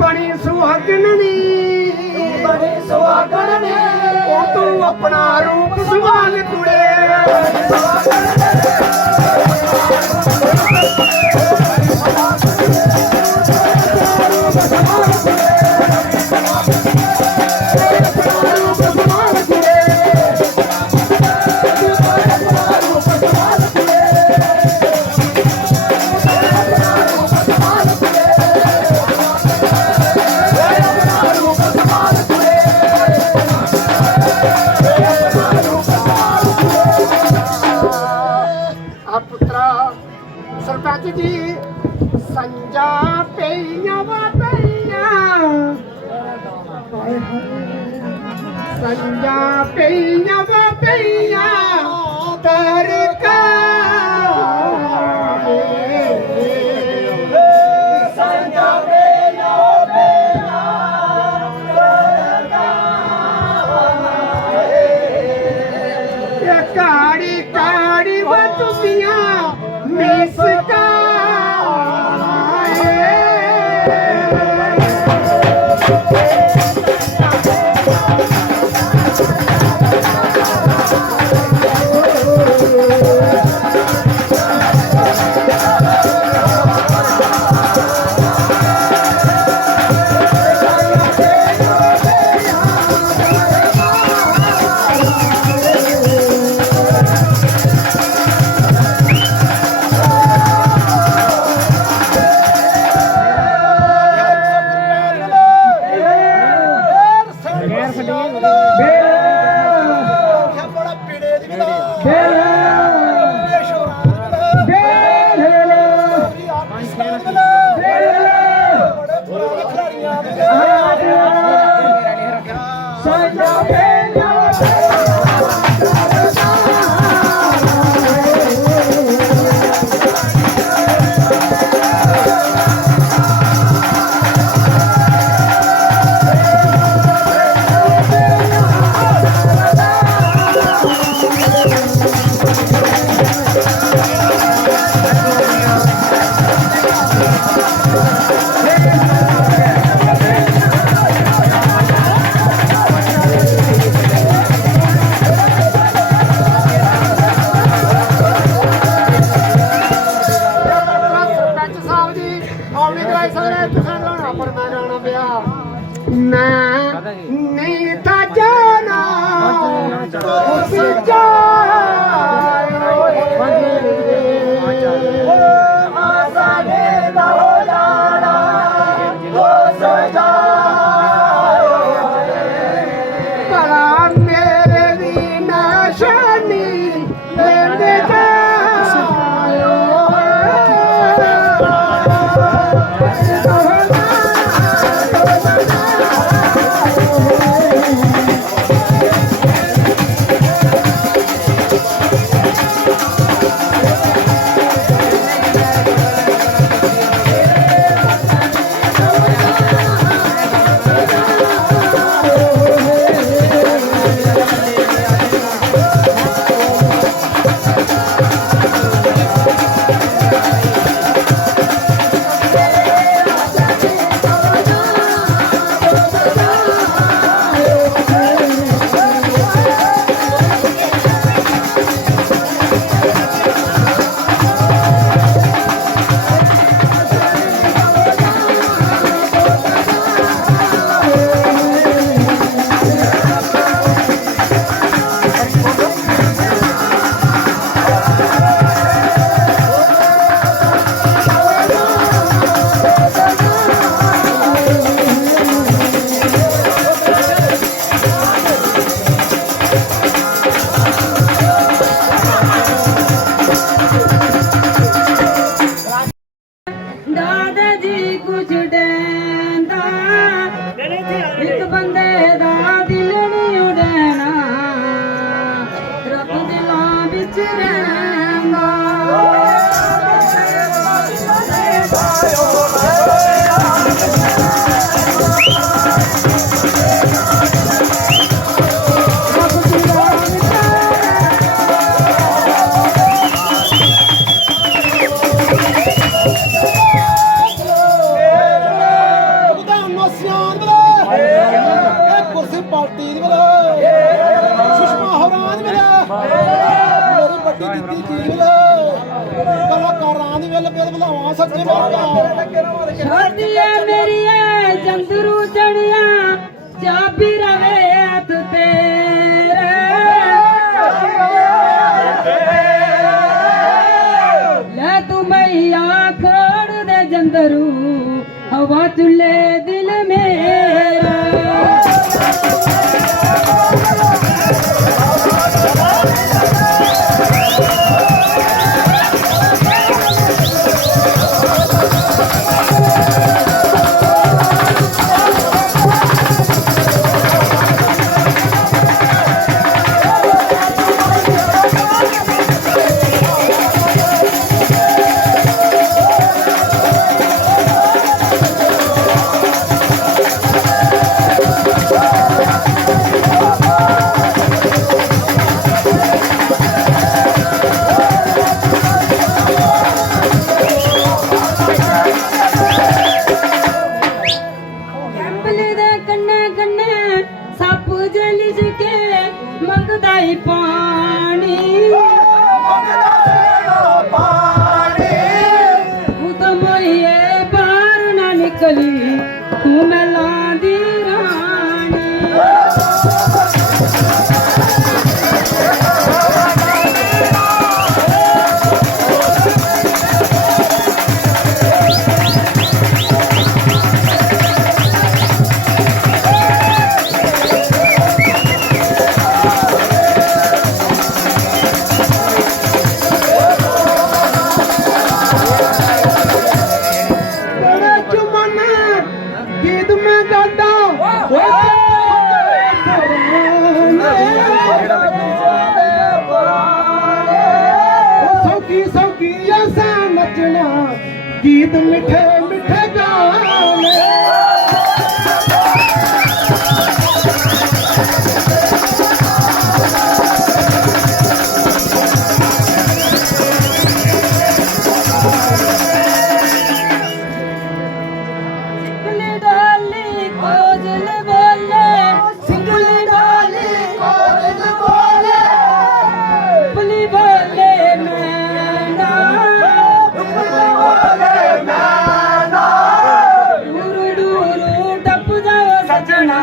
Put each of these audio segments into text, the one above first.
बड़ी सुहागन नी तू अपना रूप संभाल कुड़े सरपंच जी संजा पईया वा पईया संजा पईया वा पईया तरका संजा पईया वा पईया काड़ी काड़ी बतुमिया मिस नहीं था जाना मेरे भी नाशानी ਬੁਲਾਵਾ ਸੱਚੇ ਬਾਬਾ ਛੋਟੀਆਂ ਮੇਰੀਆਂ ਜੰਦਰੂ ਚੜੀਆਂ ਚਾਬੀ ਰਵੇ ਹੱਥ ਤੇਰੇ ਲੈ ਤੂੰ ਮਈਆ ਖੋੜ ਦੇ ਜੰਦਰੂ ਹਵਾ ਚੁੱਲੇ ਦਿਲ ਮੇਰਾ ਮੰਗਦਾ ਈ ਪਾਣੀ ਤੂੰ ਤਾਂ ਮਈਏ ਬਾਹਰ ਨਾ ਨਿਕਲੀ ਤੂੰ ਮਹਿਲਾਂ ਦੀ ਰਾਣੀ गीत मिठे मिठे गाने सिंगली डाली कोजल बोले सिंगली डाली कोजल बोले पुली बोले मैना डूरू डूरू टप जाओ सजना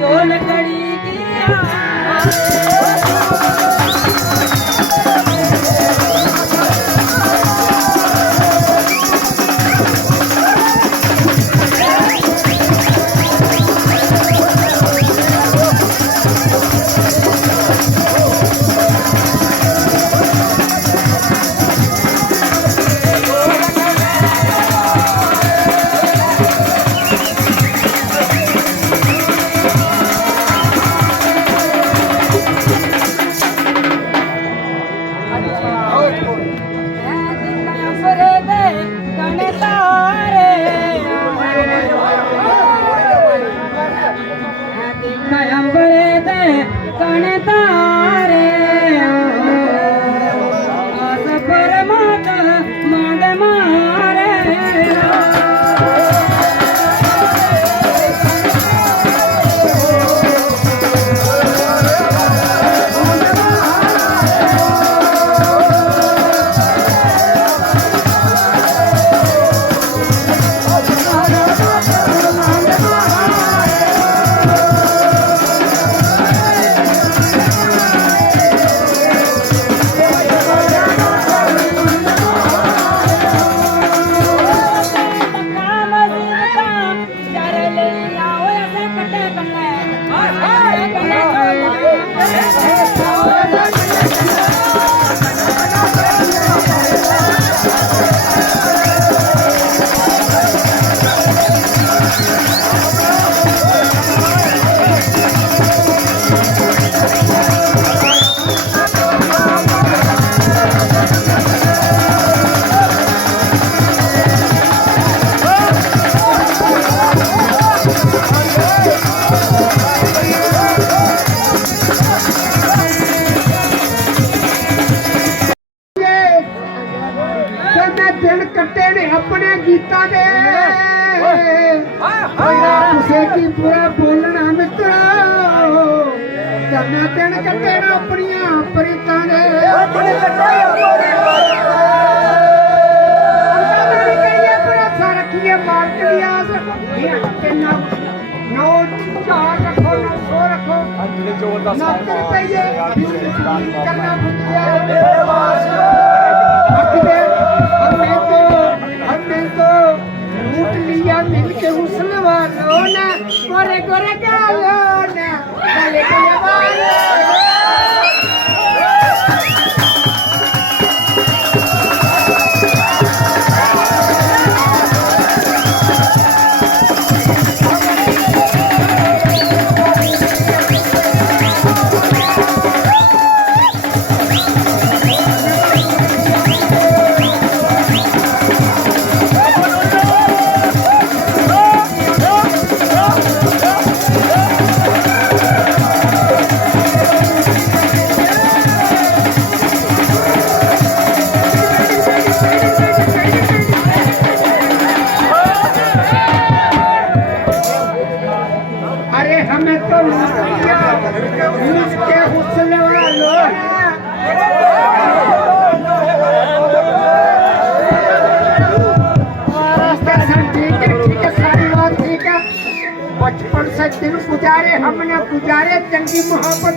बोल कड़ी किया ਦਿਨ ਕੱਟੇ ਨੇ ਆਪਣੇ ਗੀਤਾਂ ਦੇ ਕਿਸੇ ਕੀ ਪੂਰਾ ਬੋਲਣਾ ਮਿੱਤਰੋ ਕਰਨਾ ਦਿਨ ਕੱਟੇ ਨੇ ਆਪਣੀਆਂ ਪ੍ਰੀਤਾਂ ਦੇ ਰੱਖੀਏ ਮਾਲਕ ਦੀ ਆਸ ਨੌ ਚਾਰ ਰੱਖੋ 900 ਰੱਖੋ ਨੱਕ ਰੁਪਈਏ ਕਰਨਾ हमने तो लूट लिया मिलके हुस्न वालों ने गोरे गोरे गालों ने काले काले बालों बचपन से दिन गुजारे हमने गुजारे चंगी मोहब्बत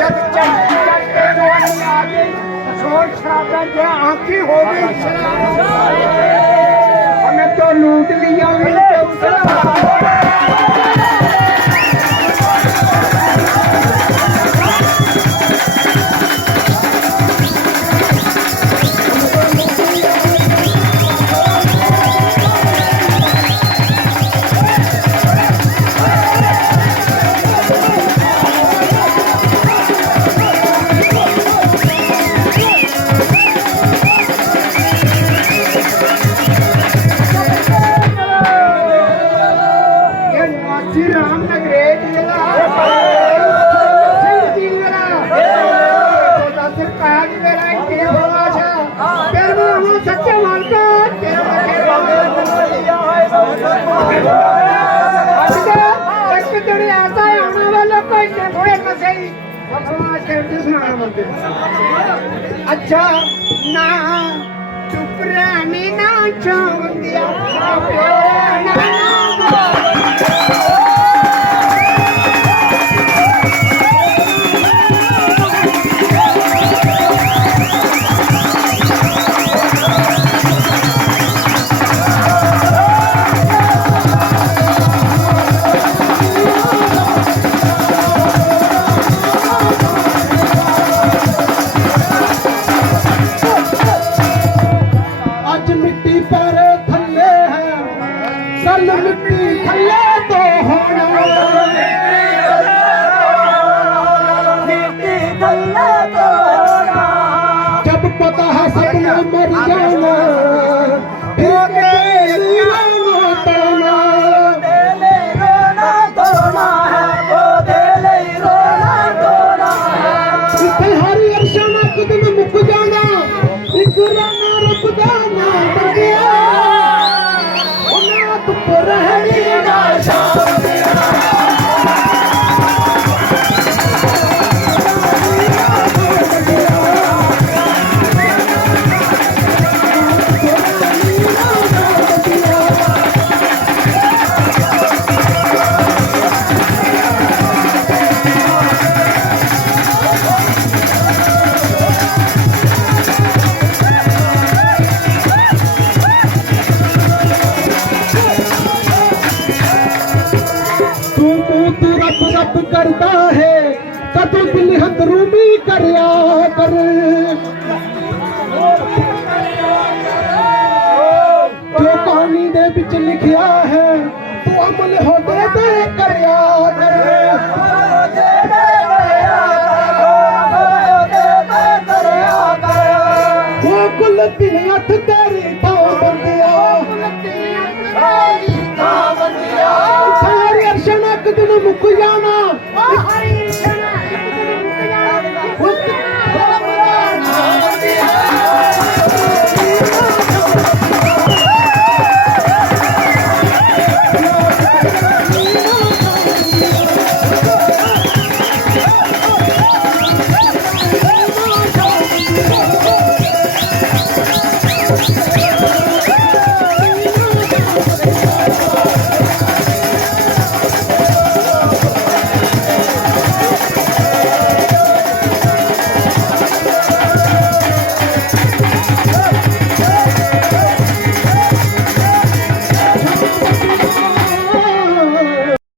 जब चलते जवानी आ गई शोर शराबा जो आंखी हो गई हमें तो लूट लिया अच्छा ना चुप रहने ना छोड़ दिया ਤੂੰ ਰੱਬ ਰੱਬ ਕਰਦਾ ਹੈ ਕਦੋਂ ਦਿਲ ਹਦਰੂਮੀ ਕਰਿਆ ਕਰ ਜੋ ਕਹਾਣੀ ਦੇ ਵਿੱਚ ਲਿਖਿਆ ਹੈ ਤੂੰ ਅਮਲ ਹੋਦੇ ਤੇ ਕਰਿਆ ਕਰ